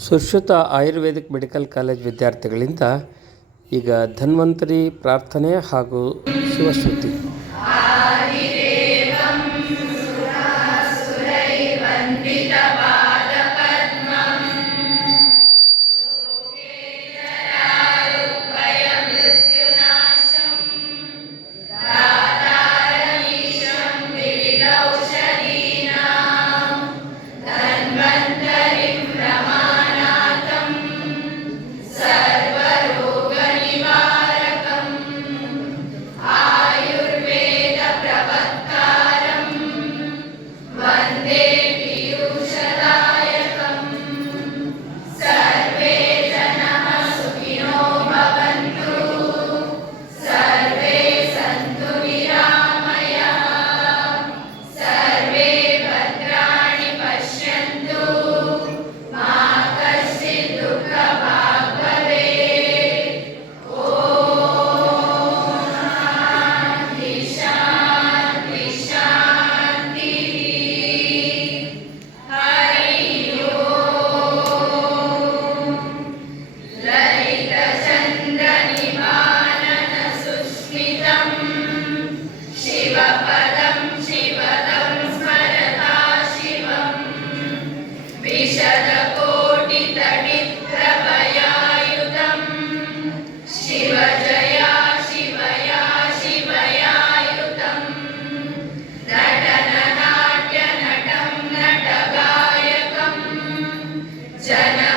Sushruta Ayurvedic medical college ವಿದ್ಯಾರ್ಥಿಗಳಿಂದ ಈಗ ಧನ್ವಂತರಿ ಪ್ರಾರ್ಥನೆ ಹಾಗೂ ಶಿವಶ್ರುತಿ ವಂದಿತ ജന